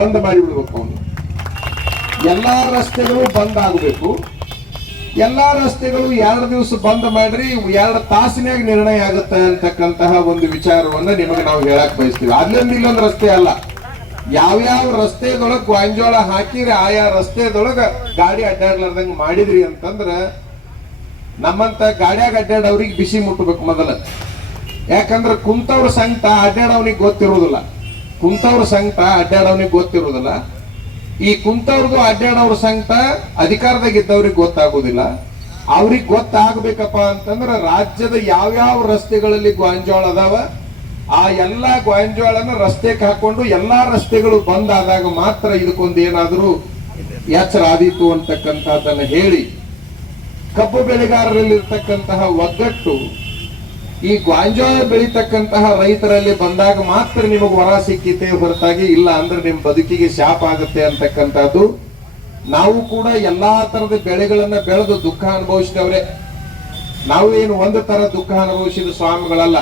ಬಂದ್ ಮಾಡಿ ಬಿಡ್ಬೇಕು ಅವನು. ಎಲ್ಲಾ ರಸ್ತೆಗಳು ಬಂದ್ ಆಗಬೇಕು. ಎಲ್ಲಾ ರಸ್ತೆಗಳು ಎರಡು ದಿವಸ ಬಂದ್ ಮಾಡ್ರಿ, ಎರಡು ತಾಸಿನಾಗ ನಿರ್ಣಯ ಆಗುತ್ತೆ ಅಂತಕ್ಕಂತಹ ಒಂದು ವಿಚಾರವನ್ನ ನಿಮಗೆ ನಾವು ಹೇಳಕ್ ಬಯಸ್ತೀವಿ. ಅಲ್ಲೊಂದು ಇಲ್ಲೊಂದು ರಸ್ತೆ ಅಲ್ಲ. ಯಾವ್ಯಾವ ರಸ್ತೆದೊಳಗ ಗಾಂಜೋಳ ಹಾಕಿರಿ, ಆಯಾ ರಸ್ತೆದೊಳಗ ಗಾಡಿ ಅಡ್ಡಾಡ್ಲಾರ್ದಂಗ ಮಾಡಿದ್ರಿ ಅಂತಂದ್ರ ನಮ್ಮಂತ ಗಾಡಿಯಾಗ ಅಡ್ಡಾಡವ್ರಿಗೆ ಬಿಸಿ ಮುಟ್ಟಬೇಕು ಮೊದಲ. ಯಾಕಂದ್ರ ಕುಂತವ್ರ ಸಂಗತ ಅಡ್ಡಾಡವನಿಗೆ ಗೊತ್ತಿರೋದಿಲ್ಲ. ಕುಂತವ್ರ ಸಂಕಟ ಅಡ್ಡಾಡವನಿಗೆ ಗೊತ್ತಿರೋದಿಲ್ಲ. ಈ ಕುಂತವ್ರದ್ದು ಅಡ್ಡಾಡವ್ರ ಸಂಕಟ ಅಧಿಕಾರದಾಗ ಇದ್ದವ್ರಿಗೆ ಗೊತ್ತಾಗೋದಿಲ್ಲ. ಅವ್ರಿಗೆ ಗೊತ್ತಾಗಬೇಕಪ್ಪ ಅಂತಂದ್ರೆ ರಾಜ್ಯದ ಯಾವ್ಯಾವ ರಸ್ತೆಗಳಲ್ಲಿ ಗಾಂಜೋಳ ಅದಾವ, ಆ ಎಲ್ಲಾ ಗ್ವಾಂಜೋಳನ ರಸ್ತೆಗೆ ಹಾಕೊಂಡು ಎಲ್ಲಾ ರಸ್ತೆಗಳು ಬಂದ್ ಆದಾಗ ಮಾತ್ರ ಇದಕ್ಕೊಂದು ಏನಾದರೂ ಎಚ್ಚರ ಆದೀತು ಅಂತಕ್ಕಂಥದ್ದನ್ನು ಹೇಳಿ, ಕಬ್ಬು ಬೆಳೆಗಾರರಲ್ಲಿರ್ತಕ್ಕಂತಹ ಒಗ್ಗಟ್ಟು ಈ ಗಾಂಜಾಳ ಬೆಳಿತಕ್ಕಂತಹ ರೈತರಲ್ಲಿ ಬಂದಾಗ ಮಾತ್ರ ನಿಮಗೆ ವರ ಸಿಕ್ಕಿತೆ ಹೊರತಾಗಿ ಇಲ್ಲ ಅಂದ್ರೆ ನಿಮ್ ಬದುಕಿಗೆ ಶಾಪ ಆಗುತ್ತೆ ಅಂತಕ್ಕಂಥದ್ದು. ನಾವು ಕೂಡ ಎಲ್ಲಾ ತರದ ಬೆಳೆಗಳನ್ನ ಬೆಳೆದು ದುಃಖ ಅನುಭವಿಸಿದವ್ರೆ. ನಾವು ಏನು ಒಂದು ತರ ದುಃಖ ಅನುಭವಿಸಿದ ಸ್ವಾಮಿಗಳಲ್ಲ.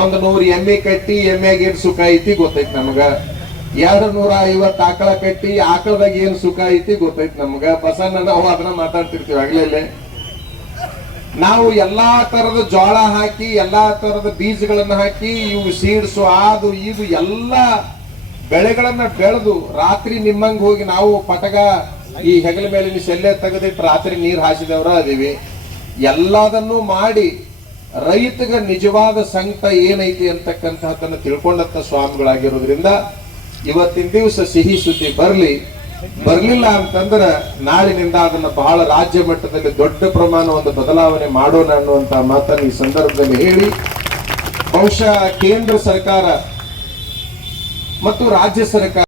ಒಂದು ನೂರು ಎಮ್ಮೆ ಕಟ್ಟಿ ಎಮ್ಮೆಗೆ ಏನು ಸುಖ ಐತಿ ಗೊತ್ತೈತಿ ನಮ್ಗ. ಎರಡು ನೂರ ಐವತ್ತು ಆಕಳ ಕಟ್ಟಿ ಆಕಳದಾಗ ಏನು ಸುಖ ಐತಿ ಗೊತ್ತೈತಿ ನಮ್ಗ. ಬಸಣ್ಣ ನಾವು ಅದನ್ನ ಮಾತಾಡ್ತಿರ್ತೀವಿ ಆಗ್ಲೇ. ನಾವು ಎಲ್ಲಾ ತರದ ಜೋಳ ಹಾಕಿ, ಎಲ್ಲಾ ತರದ ಬೀಜಗಳನ್ನು ಹಾಕಿ, ಇವು ಸೀಡ್ಸು ಅದು ಇದು ಎಲ್ಲ ಬೆಳೆಗಳನ್ನ ಬೆಳೆದು ರಾತ್ರಿ ನಿಮ್ಮಂಗ್ ಹೋಗಿ ನಾವು ಪಟಗ ಈ ಹೆಗಲ ಮೇಲಿನ ಶಲ್ಯ ತೆಗೆದಿಟ್ಟು ರಾತ್ರಿ ನೀರು ಹಾಸಿದವರ ಅದೀವಿ. ಎಲ್ಲದನ್ನು ಮಾಡಿ ರೈತಗ ನಿಜವಾದ ಸಂಕಟ ಏನೈತಿ ಅಂತಕ್ಕಂತಹದನ್ನು ತಿಳ್ಕೊಂಡಂತ ಸ್ವಾಮಿಗಳಾಗಿರೋದ್ರಿಂದ ಇವತ್ತಿನ ದಿವಸ ಸಿಹಿ ಸುದ್ದಿ ಬರ್ಲಿ. ಬರ್ಲಿಲ್ಲ ಅಂತಂದ್ರ ನಾಳಿನಿಂದ ಅದನ್ನ ಬಹಳ ರಾಜ್ಯ ಮಟ್ಟದಲ್ಲಿ ದೊಡ್ಡ ಪ್ರಮಾಣ ಒಂದು ಬದಲಾವಣೆ ಮಾಡೋಣ ಅನ್ನುವಂತ ಮಾತನ್ನು ಈ ಸಂದರ್ಭದಲ್ಲಿ ಹೇಳಿ, ಬಹುಶಃ ಕೇಂದ್ರ ಸರ್ಕಾರ ಮತ್ತು ರಾಜ್ಯ ಸರ್ಕಾರ